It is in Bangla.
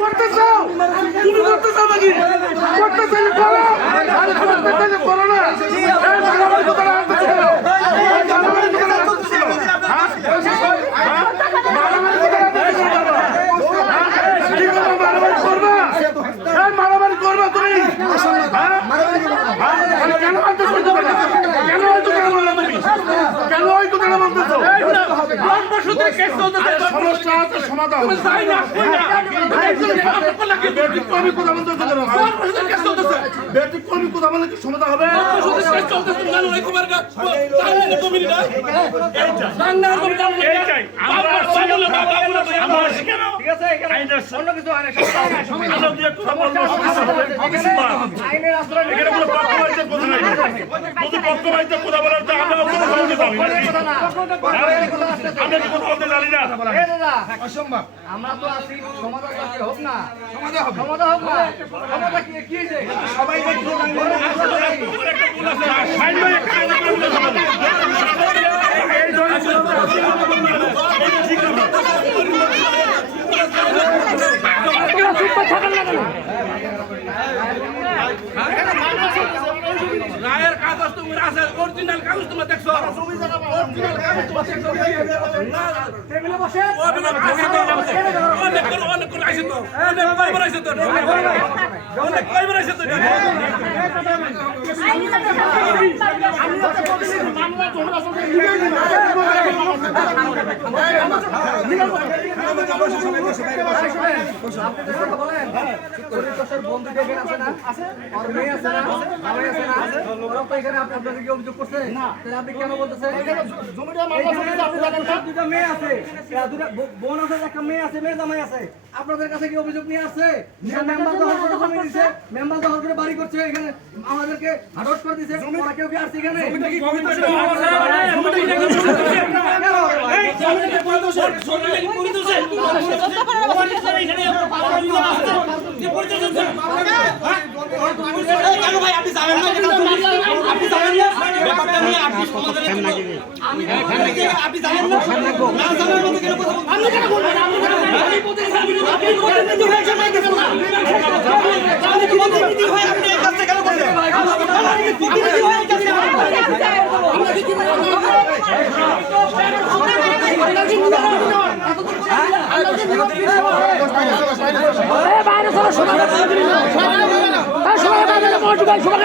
করতে চাও তুমি করতে চাও নাকি করতে চাইলে করো আর করতে চাইলে করো না এই মারামারি কোথায় আনতে ছিল মারামারি কোথায় আনতে ছিল মারামারি কোথায় আনতে ছিল কি করো মারামারি করবা এই মারামারি করবা তুমি কেন আনতে ছিল কেন হয়তো কেন মারামারি কেন হয়তো কেন মানতেছো সমস্যা আছে সমাধান ব্যতিক্রমী কথা বলতেছে ব্যতিক্রমী কথা বলে কি সমাধান হবে আমরা তো আছি সমাধান হোক না সমাধান হোক না সমাধান কি সবাই রায়ের কাগজ তুমি আছে অরিজিনাল কাগজ তুমি দেখছো অরিজিনাল কাগজ তুমি দেখছো না টেবিলে বসে অনেক করে আইছে তো অনেক কয়বার আইছে তো অনেক কয়বার আইছে তো বন্ধু দেখেন আছে না আর মেয়ে আছে না ভাই আছে না এখানে আপনাদের কি অভিযোগ করছে তাহলে আপনি কেন বলতেছেন জমিটা মামলা চলছে আপনি জানেন না দুটো মেয়ে আছে দুটো বোন আছে একটা মেয়ে আছে মেয়ে জামাই আছে আপনাদের কাছে কি অভিযোগ নিয়ে আসছে মেম্বার দখল করে জমি দিয়েছে মেম্বার দখল করে বাড়ি করছে এখানে আমাদেরকে হাটট করে দিয়েছে ওরা কেউ কি আসছে এখানে জমিটা কি পবিত্র বাইরে